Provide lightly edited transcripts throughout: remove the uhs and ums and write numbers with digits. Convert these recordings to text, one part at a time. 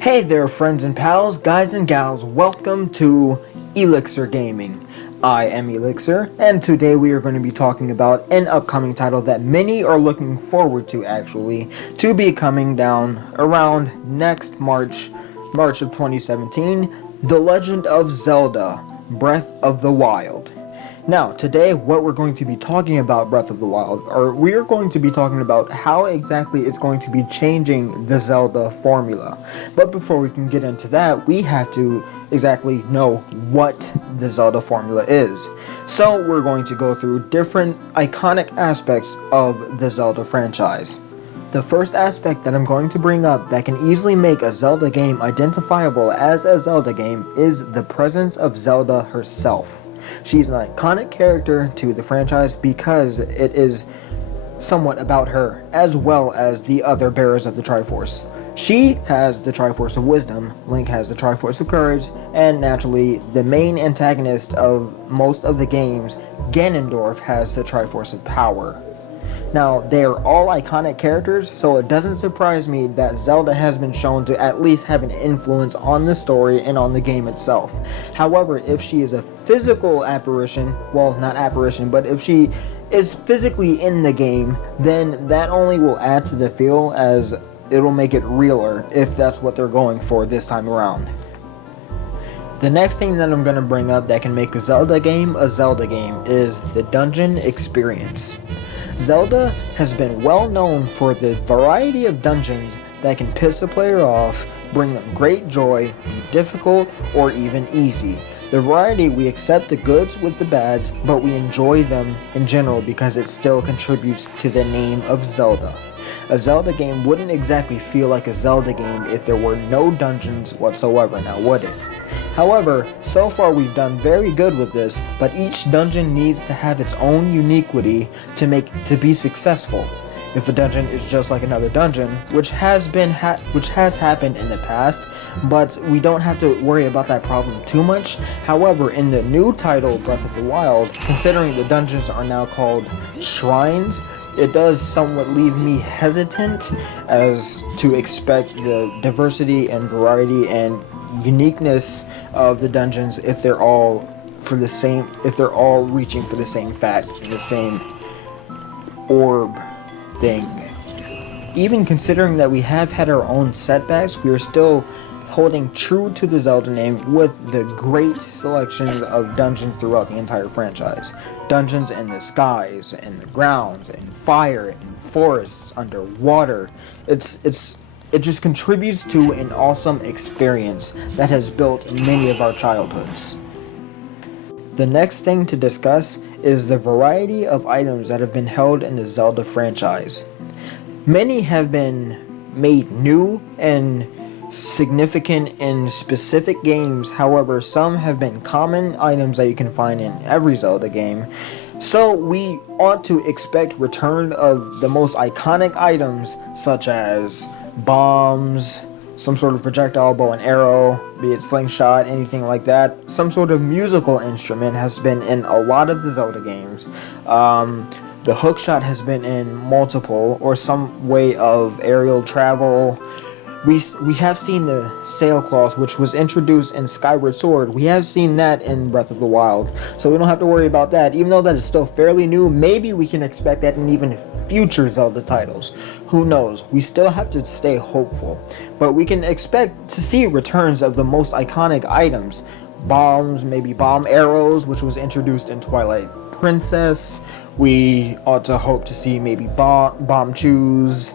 Hey there, friends and pals, guys and gals, welcome to Elixir Gaming. I am Elixir, and today we are going to be talking about an upcoming title that many are looking forward to, actually, to be coming down around next March of 2017, The Legend of Zelda, Breath of the Wild. Now, today, what we're going to be talking about Breath of the Wild, or we are going to be talking about how exactly it's going to be changing the Zelda formula. But before we can get into that, we have to exactly know what the Zelda formula is. So, we're going to go through different iconic aspects of the Zelda franchise. The first aspect that I'm going to bring up that can easily make a Zelda game identifiable as a Zelda game is the presence of Zelda herself. She's an iconic character to the franchise because it is somewhat about her, as well as the other bearers of the Triforce. She has the Triforce of Wisdom, Link has the Triforce of Courage, and naturally, the main antagonist of most of the games, Ganondorf, has the Triforce of Power. Now, they are all iconic characters, so it doesn't surprise me that Zelda has been shown to at least have an influence on the story and on the game itself. However, if she is a physical apparition, well, not apparition, but if she is physically in the game, then that only will add to the feel, as it'll make it realer if that's what they're going for this time around. The next thing that I'm going to bring up that can make a Zelda game is the dungeon experience. Zelda has been well known for the variety of dungeons that can piss a player off, bring them great joy, be difficult, or even easy. The variety, we accept the goods with the bads, but we enjoy them in general because it still contributes to the name of Zelda. A Zelda game wouldn't exactly feel like a Zelda game if there were no dungeons whatsoever, now would it? However, so far we've done very good with this, but each dungeon needs to have its own uniquity to be successful. If a dungeon is just like another dungeon, which has happened in the past, but we don't have to worry about that problem too much. However, in the new title, Breath of the Wild, considering the dungeons are now called shrines, it does somewhat leave me hesitant as to expect the diversity and variety and uniqueness of the dungeons if they're all reaching for the same fact and the same orb thing. Even considering that we have had our own setbacks, we are still holding true to the Zelda name with the great selections of dungeons throughout the entire franchise. Dungeons in the skies, in the grounds, in fire, in forests, underwater. It just contributes to an awesome experience that has built many of our childhoods. The next thing to discuss is the variety of items that have been held in the Zelda franchise. Many have been made new and significant in specific games, however, some have been common items that you can find in every Zelda game. So we ought to expect return of the most iconic items such as bombs, some sort of projectile, bow and arrow, be it slingshot, anything like that. Some sort of musical instrument has been in a lot of the Zelda games. The hookshot has been in multiple, or some way of aerial travel. We have seen the sailcloth, which was introduced in Skyward Sword. We have seen that in Breath of the Wild, so we don't have to worry about that. Even though that is still fairly new, maybe we can expect that in even future Zelda titles. Who knows? We still have to stay hopeful, but we can expect to see returns of the most iconic items. Bombs, maybe bomb arrows, which was introduced in Twilight Princess. We ought to hope to see maybe bomb chews.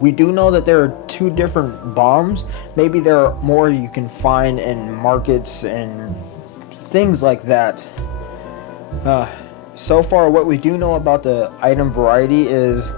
We do know that there are two different bombs. Maybe there are more you can find in markets and things like that. So far, what we do know about the item variety is,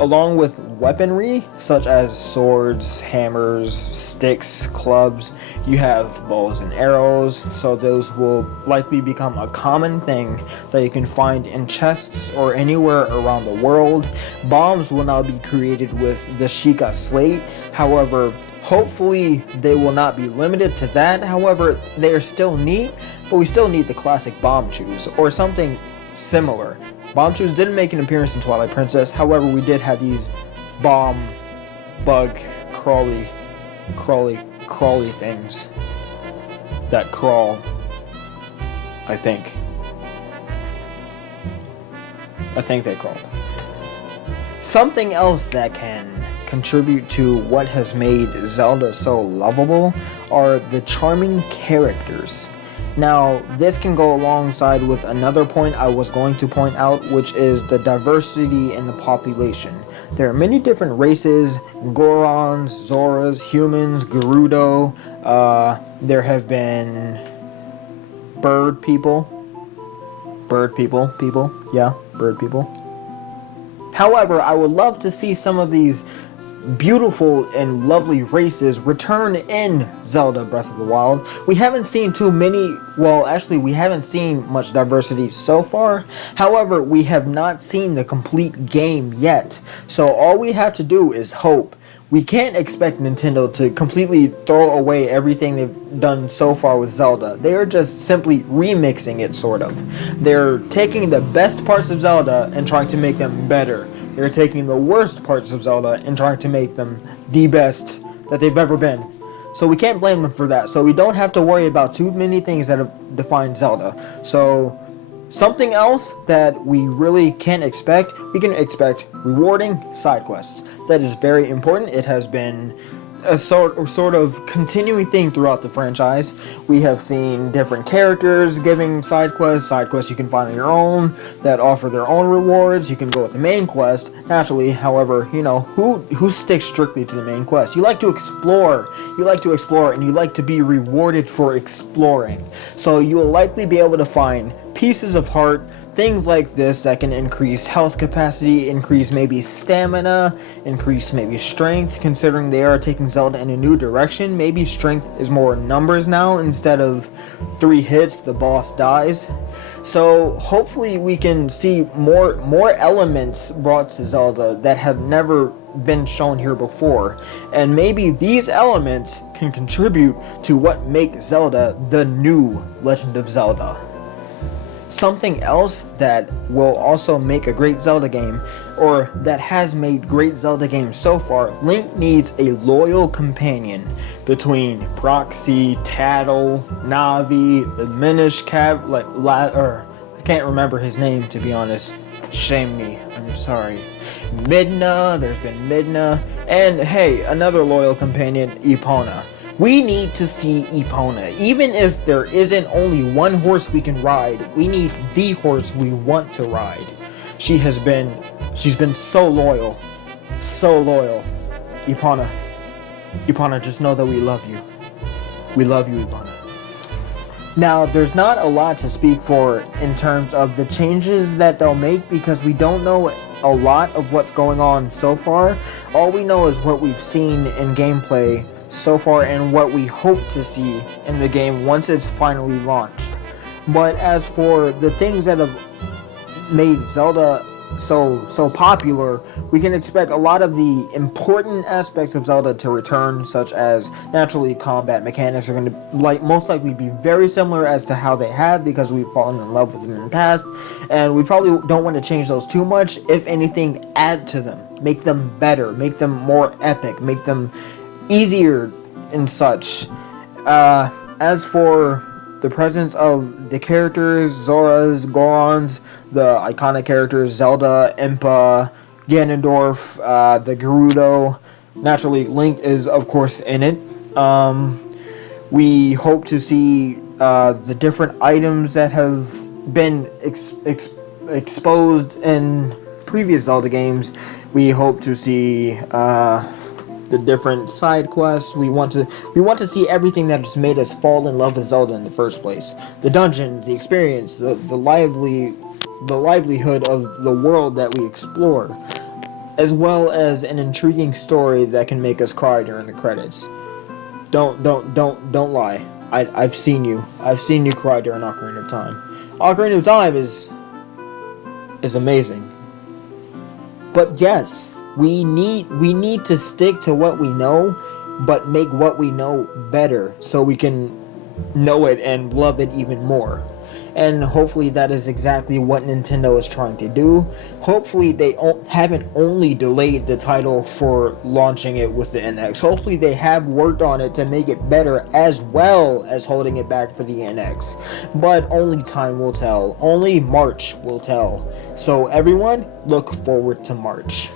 along with weaponry such as swords, hammers, sticks, clubs, you have bows and arrows, so those will likely become a common thing that you can find in chests or anywhere around the world. Bombs will now be created with the Sheikah Slate, however, hopefully they will not be limited to that. However, they are still neat, but we still need the classic bomb chews or something similar. Bomb chews didn't make an appearance in Twilight Princess, however we did have these bomb bug crawly crawly things that crawl. I think they crawl. Something else that can contribute to what has made Zelda so lovable are the charming characters. Now, this can go alongside with another point I was going to point out, which is the diversity in the population. There are many different races: Gorons, Zoras, humans, Gerudo. There have been bird people. However, I would love to see some of these beautiful and lovely races return in Zelda Breath of the Wild. We haven't seen too many, well, actually we haven't seen much diversity so far. However, we have not seen the complete game yet. So all we have to do is hope. We can't expect Nintendo to completely throw away everything they've done so far with Zelda. They are just simply remixing it, sort of. They're taking the best parts of Zelda and trying to make them better. They're taking the worst parts of Zelda and trying to make them the best that they've ever been. So we can't blame them for that. So we don't have to worry about too many things that have defined Zelda. So something else that we really can't expect, we can expect rewarding side quests. That is very important. It has been a sort of continuing thing throughout the franchise. We have seen different characters giving side quests you can find on your own that offer their own rewards. You can go with the main quest naturally. However, who sticks strictly to the main quest? You like to explore, and you like to be rewarded for exploring. So you will likely be able to find pieces of heart, things like this that can increase health capacity, increase maybe stamina, increase maybe strength, considering they are taking Zelda in a new direction. Maybe strength is more numbers now. Instead of 3 hits, the boss dies. So hopefully we can see more elements brought to Zelda that have never been shown here before. And maybe these elements can contribute to what makes Zelda the new Legend of Zelda. Something else that will also make a great Zelda game, or that has made great Zelda games so far, Link needs a loyal companion between Proxy, Tattle, Navi, the Minish Cab, I can't remember his name, to be honest. Shame me. I'm sorry. Midna, there's been Midna, and hey, another loyal companion, Epona. We need to see Epona. Even if there isn't only one horse we can ride, we need the horse we want to ride. She's been so loyal. So loyal. Epona, just know that we love you. We love you, Epona. Now, there's not a lot to speak for in terms of the changes that they'll make, because we don't know a lot of what's going on so far. All we know is what we've seen in gameplay so far and what we hope to see in the game once it's finally launched. But as for the things that have made Zelda so popular, we can expect a lot of the important aspects of Zelda to return, such as naturally combat mechanics are going to most likely be very similar as to how they have, because we've fallen in love with them in the past, and we probably don't want to change those too much. If anything, add to them, make them better, make them more epic, make them easier and such. As for the presence of the characters, Zoras, Gorons, the iconic characters, Zelda, Impa, Ganondorf, the Gerudo, naturally Link is of course in it. We hope to see the different items that have been exposed in previous Zelda games. We hope to see the different side quests. We want to see everything that has made us fall in love with Zelda in the first place. The dungeons, the experience, the livelihood of the world that we explore, as well as an intriguing story that can make us cry during the credits. Don't lie. I've seen you cry during Ocarina of Time. Ocarina of Time is amazing. But yes, we need to stick to what we know, but make what we know better so we can know it and love it even more. and hopefully that is exactly what Nintendo is trying to do. Hopefully they haven't only delayed the title for launching it with the NX. Hopefully they have worked on it to make it better, as well as holding it back for the NX. But only time will tell. Only March will tell. So everyone, look forward to March.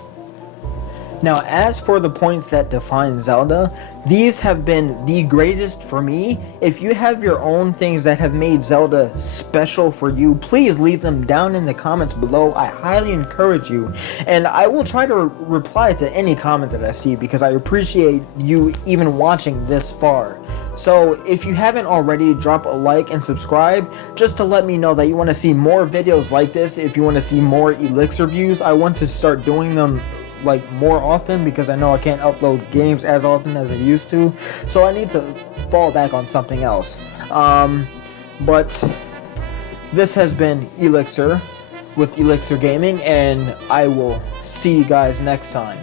Now, as for the points that define Zelda, these have been the greatest for me. If you have your own things that have made Zelda special for you, please leave them down in the comments below. I highly encourage you, and I will try to reply to any comment that I see, because I appreciate you even watching this far. So if you haven't already, drop a like and subscribe, just to let me know that you want to see more videos like this. If you want to see more Elixir views, I want to start doing them like more often, because I know I can't upload games as often as I used to, so I need to fall back on something else. But this has been Elixir with Elixir Gaming, and I will see you guys next time.